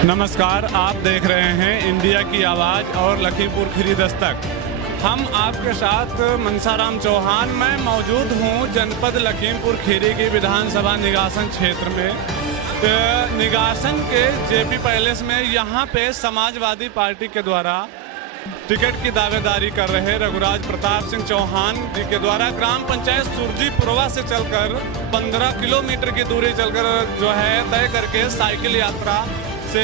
नमस्कार, आप देख रहे हैं इंडिया की आवाज़ और लखीमपुर खीरी दस्तक। हम आपके साथ मनसाराम चौहान मैं मौजूद हूं जनपद लखीमपुर खीरी की विधानसभा निगासन क्षेत्र में। निगासन के जेपी पैलेस में यहां पे समाजवादी पार्टी के द्वारा टिकट की दावेदारी कर रहे रघुराज प्रताप सिंह चौहान जी के द्वारा ग्राम पंचायत सुरजीपुरवा से चलकर 15 किलोमीटर की दूरी चलकर जो है तय करके साइकिल यात्रा से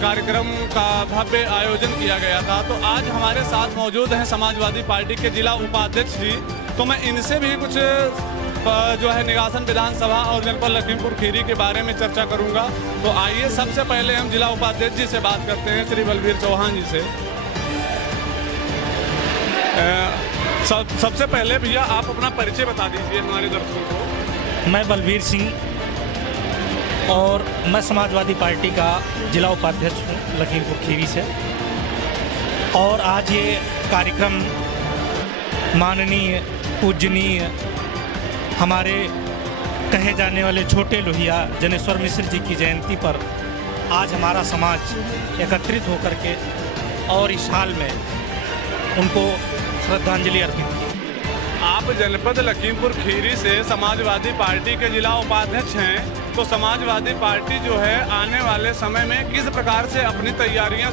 कार्यक्रम का भव्य आयोजन किया गया था। तो आज हमारे साथ मौजूद हैं समाजवादी पार्टी के जिला उपाध्यक्ष जी। तो मैं इनसे भी कुछ जो है निगासन विधानसभा और जनपद लखीमपुर खीरी के बारे में चर्चा करूंगा। तो आइए सबसे पहले हम जिला उपाध्यक्ष जी से बात करते हैं, श्री बलवीर चौहान जी से। सबसे पहले भैया आप अपना परिचय बता दीजिए हमारे दर्शकों को। मैं बलवीर सिंह और मैं समाजवादी पार्टी का जिला उपाध्यक्ष हूँ लखीमपुर खीरी से। और आज ये कार्यक्रम माननीय पूजनीय हमारे कहे जाने वाले छोटे लोहिया जनेश्वर मिश्र जी की जयंती पर आज हमारा समाज एकत्रित होकर के और इस हाल में उनको श्रद्धांजलि अर्पित की। आप जनपद लखीमपुर खीरी से समाजवादी पार्टी के जिला उपाध्यक्ष हैं। तो समाजवादी पार्टी जो है आने वाले समय में किस प्रकार से अपनी तैयारियां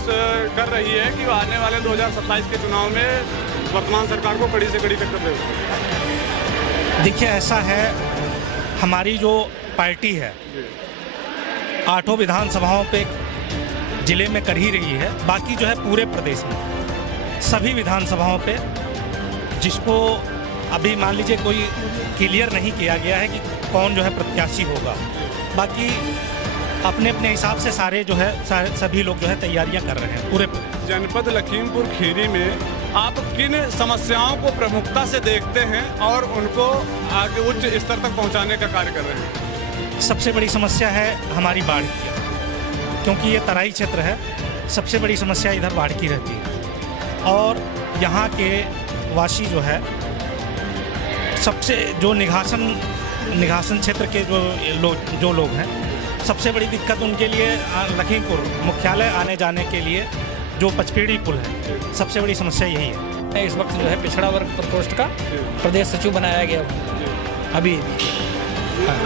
कर रही है कि वो आने वाले 2027 के चुनाव में वर्तमान सरकार को कड़ी से कड़ी टक्कर दे? देखिए, ऐसा है, हमारी जो पार्टी है 8 विधानसभाओं पे जिले में कर ही रही है, बाकी जो है पूरे प्रदेश में सभी विधानसभाओं पे, जिसको अभी मान लीजिए कोई क्लियर नहीं किया गया है कि कौन जो है प्रत्याशी होगा। बाकी अपने अपने हिसाब से सारे जो है सभी लोग जो है तैयारियां कर रहे हैं पूरे। जनपद लखीमपुर खीरी में आप किन समस्याओं को प्रमुखता से देखते हैं और उनको आगे उच्च स्तर तक पहुंचाने का कार्य कर रहे हैं? सबसे बड़ी समस्या है हमारी बाढ़ की, क्योंकि ये तराई क्षेत्र है। सबसे बड़ी समस्या इधर बाढ़ की रहती है और यहाँ के वासी जो है सबसे जो निगासन क्षेत्र के जो लोग हैं, सबसे बड़ी दिक्कत उनके लिए लखीमपुर मुख्यालय आने जाने के लिए जो पचपेड़ी पुल है, सबसे बड़ी समस्या यही है। इस वक्त जो है पिछड़ा वर्ग प्रकोष्ठ का प्रदेश सचिव बनाया गया अभी।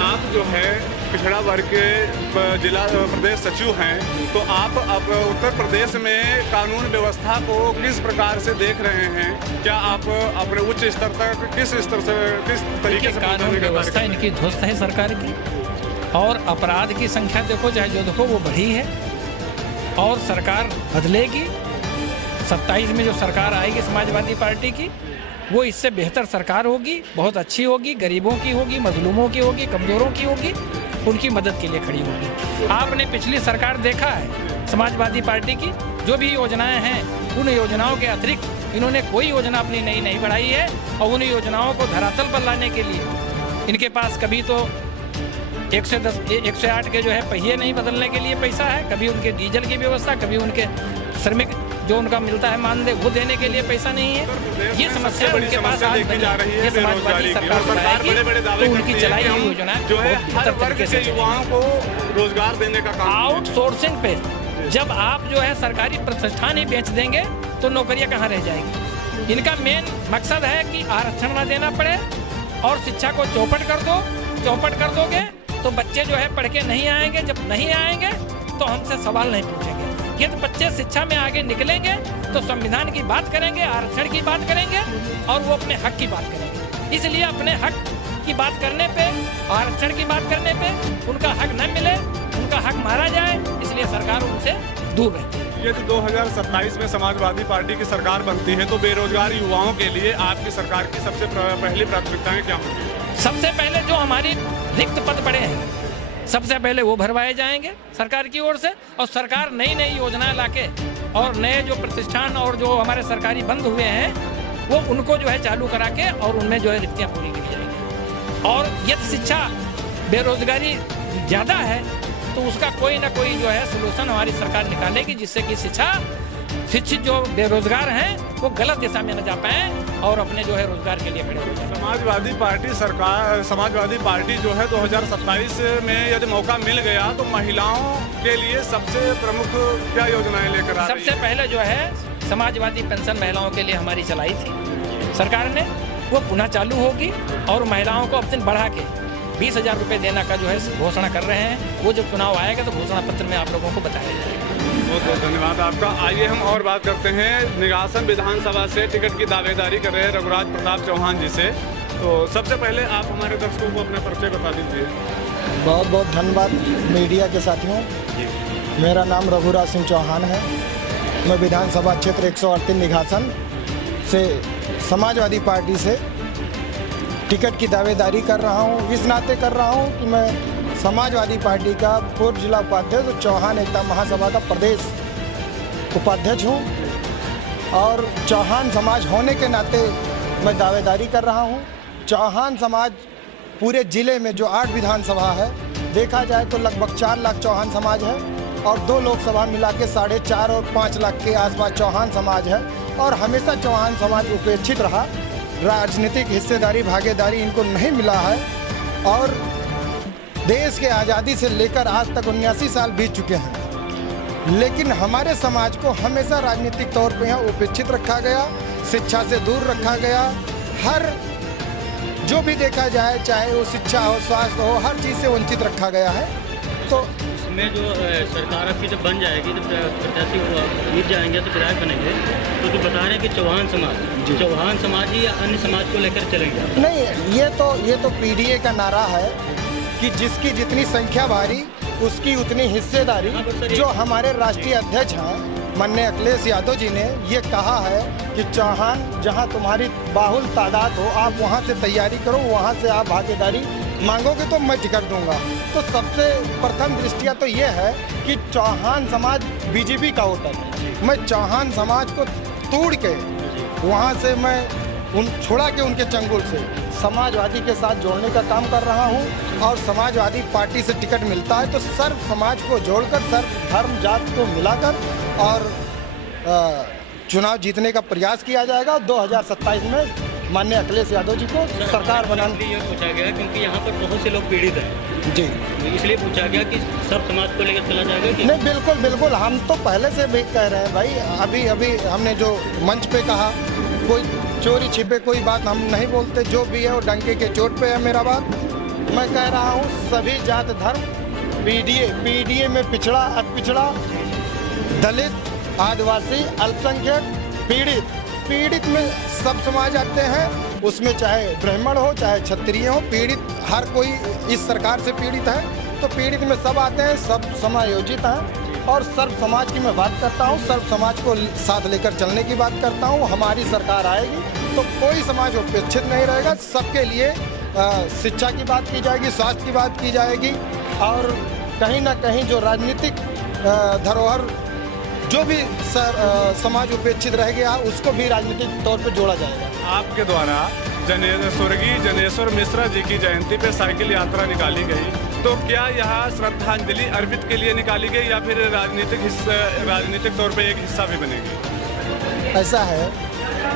आप जो है पिछड़ा वर्ग के जिला प्रदेश सचिव हैं, तो आप अब उत्तर प्रदेश में कानून व्यवस्था को किस प्रकार से देख रहे हैं? क्या आप अपने उच्च स्तर तक किस तरीके से कानून व्यवस्था इनकी ध्वस्त है सरकार की, और अपराध की संख्या देखो चाहे जो देखो वो बढ़ी है। और सरकार बदलेगी, 27 में जो सरकार आएगी समाजवादी पार्टी की, वो इससे बेहतर सरकार होगी, बहुत अच्छी होगी, गरीबों की होगी, मजलूमों की होगी, कमजोरों की होगी, उनकी मदद के लिए खड़ी होगी। आपने पिछली सरकार देखा है समाजवादी पार्टी की जो भी योजनाएं हैं, उन योजनाओं के अतिरिक्त इन्होंने कोई योजना अपनी नई नहीं बढ़ाई है। और उन योजनाओं को धरातल पर लाने के लिए इनके पास कभी तो 110 108 के जो है पहिए नहीं बदलने के लिए पैसा है, कभी उनके डीजल की व्यवस्था, कभी उनके श्रमिक जो उनका मिलता है मानदेय वो देने के लिए पैसा नहीं है। ये समस्या उनके पास आज देखी जा रही है बेरोजगारी की, और सरकार बड़े दावे करती है कि हम जो है हर वर्ग के युवाओं को रोजगार देने का काम। आउटसोर्सिंग पे जब आप जो है सरकारी प्रतिष्ठान ही बेच देंगे तो नौकरियां कहाँ रह जाएंगी? इनका मेन मकसद है कि आरक्षण न देना पड़े और शिक्षा को चौपट कर दो। चौपट कर दोगे तो बच्चे जो है पढ़ के नहीं आएंगे, जब नहीं आएंगे तो हमसे सवाल नहीं पूछेंगे। यदि बच्चे शिक्षा में आगे निकलेंगे तो संविधान की बात करेंगे, आरक्षण की बात करेंगे और वो अपने हक की बात करेंगे। इसलिए अपने हक की बात करने पे, आरक्षण की बात करने पे उनका हक न मिले, उनका हक मारा जाए, इसलिए सरकार उनसे दूर रहती है। यदि 2027 में समाजवादी पार्टी की सरकार बनती है तो बेरोजगार युवाओं के लिए आपकी सरकार की सबसे पहली प्राथमिकताएं क्या होंगी? सबसे पहले जो हमारी रिक्त पद पड़े हैं, सबसे पहले वो भरवाए जाएंगे सरकार की ओर से। और सरकार नई नई योजनाएं लाके और नए जो प्रतिष्ठान और जो हमारे सरकारी बंद हुए हैं वो उनको जो है चालू करा के और उनमें जो है रिक्तियाँ पूरी की जाएंगी। और यदि शिक्षा बेरोजगारी ज़्यादा है तो उसका कोई ना कोई जो है सोल्यूशन हमारी सरकार निकालेगी, जिससे कि शिक्षित जो बेरोजगार हैं वो गलत दिशा में न जा पाए और अपने जो है रोजगार के लिए खड़े हो जाए। समाजवादी पार्टी जो है 2027 में यदि मौका मिल गया तो महिलाओं के लिए सबसे प्रमुख क्या योजनाएं लेकर आ रही है? सबसे पहले जो है समाजवादी पेंशन महिलाओं के लिए हमारी चलाई थी सरकार ने, वो पुनः चालू होगी और महिलाओं को अब दिन बढ़ा के 20,000 रुपये देने का जो है घोषणा कर रहे हैं। वो जब चुनाव आएगा तो घोषणा पत्र में आप लोगों को बताया जाएगा। बहुत बहुत धन्यवाद आपका। आइए हम और बात करते हैं निगासन विधानसभा से टिकट की दावेदारी कर रहे हैं रघुराज प्रताप चौहान जी से। तो सबसे पहले आप हमारे दर्शकों को अपना परिचय बता दीजिए। बहुत बहुत धन्यवाद मीडिया के साथियों। मेरा नाम रघुराज सिंह चौहान है। मैं विधानसभा क्षेत्र 138 निगासन से समाजवादी पार्टी से टिकट की दावेदारी कर रहा हूँ। इस नाते कर रहा हूँ कि मैं समाजवादी पार्टी का पूर्व जिला उपाध्यक्ष और चौहान एकता महासभा का प्रदेश उपाध्यक्ष हूँ और चौहान समाज होने के नाते मैं दावेदारी कर रहा हूँ। चौहान समाज पूरे ज़िले में जो 8 विधानसभा है, देखा जाए तो लगभग 4 लाख चौहान समाज है और 2 लोकसभा मिला के 4.5 और 5 लाख के आसपास चौहान समाज है। और हमेशा चौहान समाज उपेक्षित रहा, राजनीतिक हिस्सेदारी भागीदारी इनको नहीं मिला है और देश के आज़ादी से लेकर आज तक 79 साल बीत चुके हैं, लेकिन हमारे समाज को हमेशा राजनीतिक तौर पे यहाँ उपेक्षित रखा गया, शिक्षा से दूर रखा गया। हर जो भी देखा जाए, चाहे वो शिक्षा हो, स्वास्थ्य हो, हर चीज़ से वंचित रखा गया है। तो इसमें जो सरकार आपकी जब बन जाएगी, जब प्रत्याशी जीत जाएंगे तो विधायक बनेंगे, तो बता रहे हैं कि चौहान समाज ही या अन्य समाज को लेकर चलेंगे? नहीं, ये तो पीडीए का नारा है कि जिसकी जितनी संख्या भारी उसकी उतनी हिस्सेदारी। जो हमारे राष्ट्रीय अध्यक्ष हैं माननीय अखिलेश यादव जी ने ये कहा है कि चौहान जहां तुम्हारी बाहुल तादाद हो, आप वहां से तैयारी करो, वहां से आप भागीदारी मांगोगे तो मैं टिकट दूंगा। तो सबसे प्रथम दृष्टिया तो ये है कि चौहान समाज बीजेपी का वोटर है। मैं चौहान समाज को तोड़ के वहाँ से मैं छोड़ा के उनके चंगुल से समाजवादी के साथ जोड़ने का काम कर रहा हूँ और समाजवादी पार्टी से टिकट मिलता है तो सर्व समाज को जोड़कर, सर्व धर्म जात को मिलाकर और चुनाव जीतने का प्रयास किया जाएगा। 2027 में माननीय अखिलेश यादव जी को सरकार बनाने के लिए पूछा गया क्योंकि यहाँ पर बहुत से लोग पीड़ित हैं जी, इसलिए पूछा गया कि सब समाज को लेकर चला जाएगा कि नहीं? बिल्कुल बिल्कुल, हम तो पहले से भी कह रहे हैं भाई। अभी हमने जो मंच पे कहा, कोई चोरी छिपे कोई बात हम नहीं बोलते, जो भी है वो डंके के चोट पे है मेरा बात। मैं कह रहा हूँ सभी जात धर्म पीडीए में पिछड़ा, अतिपिछड़ा, दलित, आदिवासी, अल्पसंख्यक, पीड़ित में सब समाज आते हैं। उसमें चाहे ब्राह्मण हो, चाहे क्षत्रिय हो, पीड़ित हर कोई इस सरकार से पीड़ित है। तो पीड़ित में सब आते हैं, सब समायोजित हैं और सर्व समाज की मैं बात करता हूँ, सर्व समाज को साथ लेकर चलने की बात करता हूँ। हमारी सरकार आएगी तो कोई समाज उपेक्षित नहीं रहेगा, सबके लिए शिक्षा की बात की जाएगी, स्वास्थ्य की बात की जाएगी और कहीं ना कहीं जो राजनीतिक धरोहर जो भी समाज उपेक्षित रह गया उसको भी राजनीतिक तौर पर जोड़ा जाएगा। आपके द्वारा स्वर्गीय जनेश्वर मिश्रा जी की जयंती पे साइकिल यात्रा निकाली गई, तो क्या यह श्रद्धांजलि अर्पित के लिए निकाली गई या फिर राजनीतिक तौर पे एक हिस्सा भी बनेगी? ऐसा है,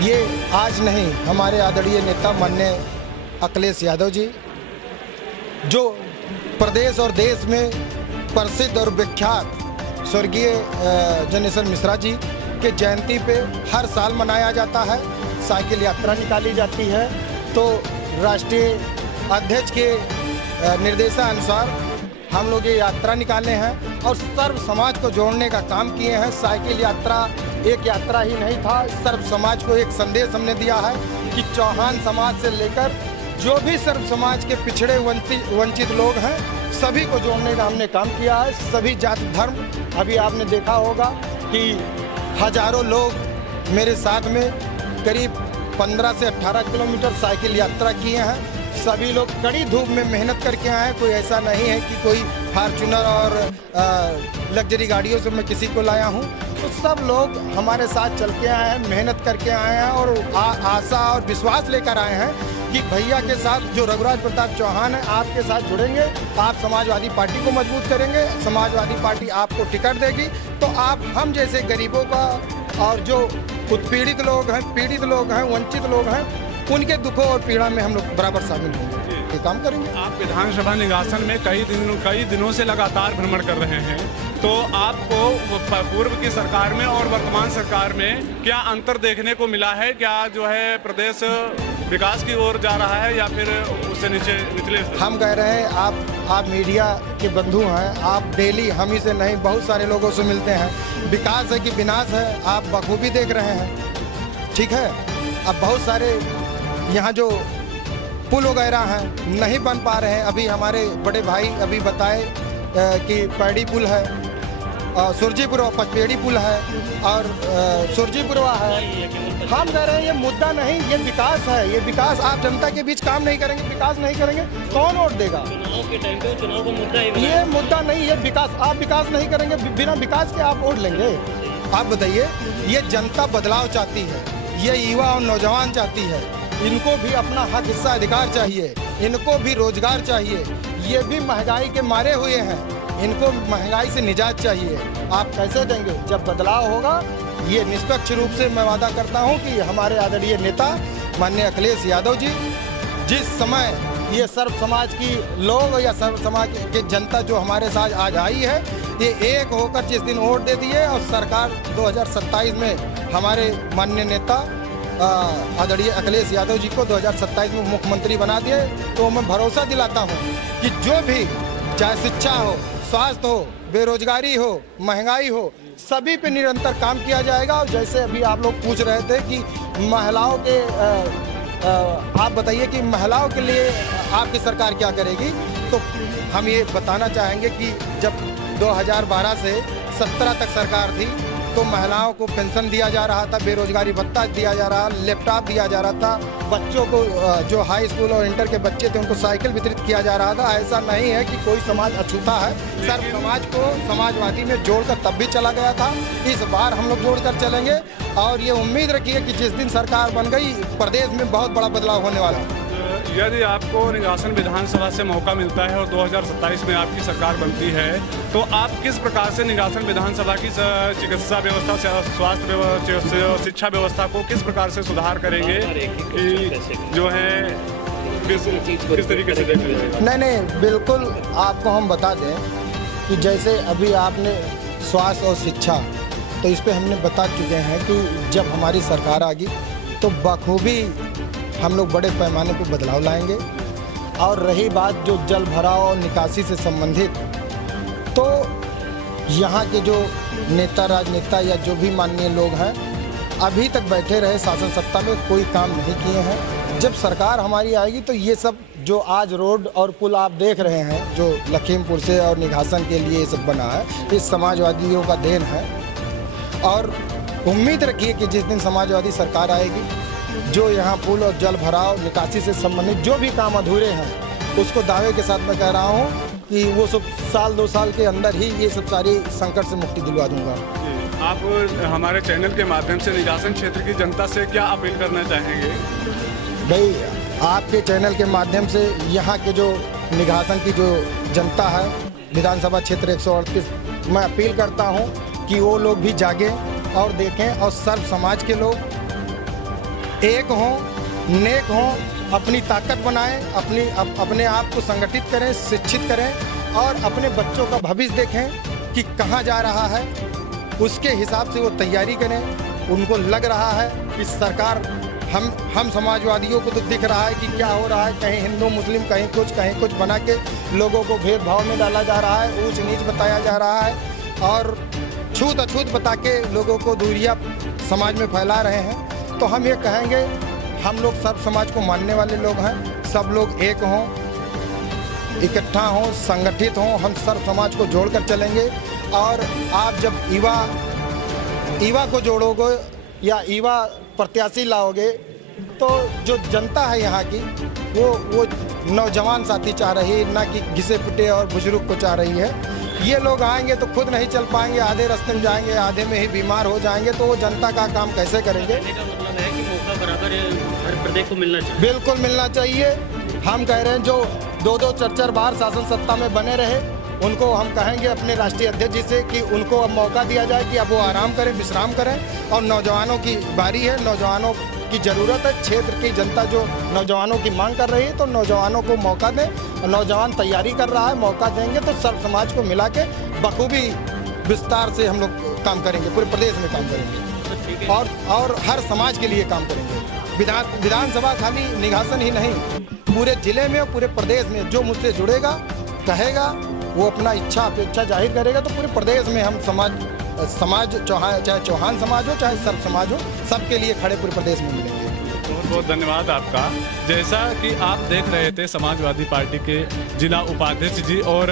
ये आज नहीं, हमारे आदरणीय नेता माननीय अखिलेश यादव जी जो प्रदेश और देश में प्रसिद्ध और विख्यात स्वर्गीय जनेश्वर मिश्रा जी के जयंती पे हर साल मनाया जाता है, साइकिल यात्रा निकाली जाती है। तो राष्ट्रीय अध्यक्ष के निर्देशानुसार हम लोग ये यात्रा निकाले हैं और सर्व समाज को जोड़ने का काम किए हैं। साइकिल यात्रा एक यात्रा ही नहीं था, सर्व समाज को एक संदेश हमने दिया है कि चौहान समाज से लेकर जो भी सर्व समाज के पिछड़े वंचित लोग हैं सभी को जोड़ने का हमने काम किया है। सभी जाति धर्म, अभी आपने देखा होगा कि हजारों लोग मेरे साथ में करीब 15 से 18 किलोमीटर साइकिल यात्रा किए हैं। सभी लोग कड़ी धूप में मेहनत करके आए हैं। कोई ऐसा नहीं है कि कोई फार्चूनर और लग्जरी गाड़ियों से मैं किसी को लाया हूं। तो सब लोग हमारे साथ चल के आए हैं, मेहनत करके आए हैं और आशा और विश्वास लेकर आए हैं कि भैया के साथ जो रघुराज प्रताप चौहान है आपके साथ जुड़ेंगे, आप समाजवादी पार्टी को मजबूत करेंगे, समाजवादी पार्टी आपको टिकट देगी, तो आप हम जैसे गरीबों का और जो उत्पीड़ित लोग हैं, पीड़ित लोग हैं, वंचित लोग हैं, उनके दुखों और पीड़ा में हम लोग बराबर शामिल होंगे, ये काम करेंगे। आप विधानसभा निगासन में कई दिनों से लगातार भ्रमण कर रहे हैं, तो आपको पूर्व की सरकार में और वर्तमान सरकार में क्या अंतर देखने को मिला है? क्या जो है प्रदेश विकास की ओर जा रहा है या फिर उससे निचले? हम कह रहे हैं आप मीडिया के बंधु हैं, आप डेली हम ही से नहीं बहुत सारे लोगों से मिलते हैं। विकास है कि विनाश है आप बखूबी देख रहे हैं, ठीक है। अब बहुत सारे यहाँ जो पुल वगैरह हैं नहीं बन पा रहे हैं। अभी हमारे बड़े भाई अभी बताए कि पैड़ी पुल है, सुरजीपुर पचपेड़ी पुल है और सुरजीपुरवा है। हम कह रहे हैं ये मुद्दा नहीं, ये विकास है, ये विकास। आप जनता के बीच काम नहीं करेंगे, विकास नहीं करेंगे, कौन वोट देगा? चुनाव के टाइम पे चुनाव का मुद्दा ये मुद्दा नहीं, ये विकास। आप विकास नहीं करेंगे, बिना विकास के आप वोट लेंगे? आप बताइए, ये जनता बदलाव चाहती है, ये युवा और नौजवान चाहती है, इनको भी अपना हक हिस्सा अधिकार चाहिए, इनको भी रोजगार चाहिए। ये भी महंगाई के मारे हुए हैं, इनको महंगाई से निजात चाहिए। आप कैसे देंगे? जब बदलाव होगा, ये निष्पक्ष रूप से मैं वादा करता हूं कि हमारे आदरणीय नेता माननीय अखिलेश यादव जी जिस समय ये सर्व समाज की लोग या सर्व समाज की जनता जो हमारे साथ आज आई है, ये एक होकर जिस दिन वोट दे दिए और सरकार 2027 में हमारे माननीय नेता आदरणीय अखिलेश यादव जी को 2027 में मुख्यमंत्री बना दिए, तो मैं भरोसा दिलाता हूं कि जो भी चाहे शिक्षा हो, स्वास्थ्य हो, बेरोजगारी हो, महंगाई हो, सभी पे निरंतर काम किया जाएगा। और जैसे अभी आप लोग पूछ रहे थे कि महिलाओं के आप बताइए कि महिलाओं के लिए आपकी सरकार क्या करेगी, तो हम ये बताना चाहेंगे कि जब 2012 से 17 तक सरकार थी तो महिलाओं को पेंशन दिया जा रहा था, बेरोजगारी भत्ता दिया जा रहा, लैपटॉप दिया जा रहा था, बच्चों को जो हाई स्कूल और इंटर के बच्चे थे उनको साइकिल वितरित किया जा रहा था। ऐसा नहीं है कि कोई समाज अछूता है, सर्व समाज को समाजवादी में जोड़कर तब भी चला गया था, इस बार हम लोग जोड़कर चलेंगे। और ये उम्मीद रखिए कि जिस दिन सरकार बन गई प्रदेश में बहुत बड़ा बदलाव होने वाला है। यदि आपको निगासन विधानसभा से मौका मिलता है और 2027 में आपकी सरकार बनती है, तो आप किस प्रकार से निगासन विधानसभा की चिकित्सा व्यवस्था, स्वास्थ्य व्यवस्था, शिक्षा व्यवस्था को किस प्रकार से सुधार करेंगे कि जो है किस तरीके से देखेंगे? नहीं, बिल्कुल आपको हम बता दें कि जैसे अभी आपने स्वास्थ्य और शिक्षा, तो इस पे हमने बता चुके हैं कि जब हमारी सरकार आएगी तो बखूबी हम लोग बड़े पैमाने पर बदलाव लाएंगे। और रही बात जो जल भराव और निकासी से संबंधित, तो यहाँ के जो नेता, राजनेता या जो भी माननीय लोग हैं अभी तक बैठे रहे शासन सत्ता में, कोई काम नहीं किए हैं। जब सरकार हमारी आएगी तो ये सब जो आज रोड और पुल आप देख रहे हैं जो लखीमपुर से और निघासन के लिए ये सब बना है, ये समाजवादियों का देन है। और उम्मीद रखिए कि जिस दिन समाजवादी सरकार आएगी, जो यहाँ पुल और जल भराव निकासी से संबंधित जो भी काम अधूरे हैं, उसको दावे के साथ मैं कह रहा हूँ कि वो सब साल 2 साल के अंदर ही ये सब सारी संकट से मुक्ति दिलवा दूंगा। आप हमारे चैनल के माध्यम से निगासन क्षेत्र की जनता से क्या अपील करना चाहेंगे? भाई, आपके चैनल के माध्यम से यहाँ के जो निघासन की जो जनता है, विधानसभा क्षेत्र 138, मैं अपील करता हूँ कि वो लोग भी जागें और देखें और सर्व समाज के लोग एक हों, नेक हों, अपनी ताकत बनाएं, अपने आप को संगठित करें, शिक्षित करें और अपने बच्चों का भविष्य देखें कि कहाँ जा रहा है, उसके हिसाब से वो तैयारी करें। उनको लग रहा है कि सरकार हम समाजवादियों को तो दिख रहा है कि क्या हो रहा है, कहीं हिंदू मुस्लिम कहीं कुछ बना के लोगों को भेदभाव में डाला जा रहा है, ऊंच नीच बताया जा रहा है और छूत अछूत बता के लोगों को दूरियां समाज में फैला रहे हैं। तो हम ये कहेंगे, हम लोग सब समाज को मानने वाले लोग हैं, सब लोग एक हों, इकट्ठा हों, संगठित हों, हम सर्व समाज को जोड़कर चलेंगे। और आप जब युवा को जोड़ोगे या युवा प्रत्याशी लाओगे, तो जो जनता है यहाँ की वो नौजवान साथी चाह रही है, ना कि घिसे पिटे और बुजुर्ग को चाह रही है। ये लोग आएंगे तो खुद नहीं चल पाएंगे, आधे रास्ते में जाएंगे, आधे में ही बीमार हो जाएंगे, तो वो जनता का काम कैसे करेंगे? कहने का मतलब है कि मौका बराबर हर प्रदेश को मिलना चाहिए। बिल्कुल मिलना चाहिए। हम कह रहे हैं जो 2-2 4-4 बार शासन सत्ता में बने रहे, उनको हम कहेंगे अपने राष्ट्रीय अध्यक्ष जी से कि उनको अब मौका दिया जाए कि अब वो आराम करें, विश्राम करें। और नौजवानों की बारी है, नौजवानों की ज़रूरत है। क्षेत्र की जनता जो नौजवानों की मांग कर रही है, तो नौजवानों को मौका दें। और नौजवान तैयारी कर रहा है, मौका देंगे तो सर्व समाज को मिला के बखूबी विस्तार से हम लोग काम करेंगे, पूरे प्रदेश में काम करेंगे और हर समाज के लिए काम करेंगे। विधानसभा खाली निघासन ही नहीं, पूरे जिले में और पूरे प्रदेश में जो मुझसे जुड़ेगा, कहेगा, वो अपना इच्छा अपेक्षा जाहिर करेगा, तो पूरे प्रदेश में हम समाज चाहे चौहान समाज हो चाहे सर्व समाज हो, सबके लिए खड़े पूरे प्रदेश में मिलेंगे। बहुत बहुत धन्यवाद आपका। जैसा कि आप देख रहे थे, समाजवादी पार्टी के जिला उपाध्यक्ष जी और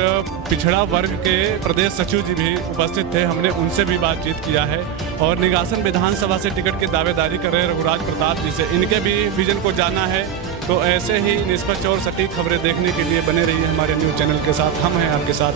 पिछड़ा वर्ग के प्रदेश सचिव जी भी उपस्थित थे। हमने उनसे भी बातचीत किया है और निघासन विधानसभा से टिकट की दावेदारी कर रहे रघुराज प्रताप जी से इनके भी विजन को जाना है। तो ऐसे ही निष्पक्ष और सटीक खबरें देखने के लिए बने रहिए हमारे न्यूज़ चैनल के साथ। हम हैं आपके साथ।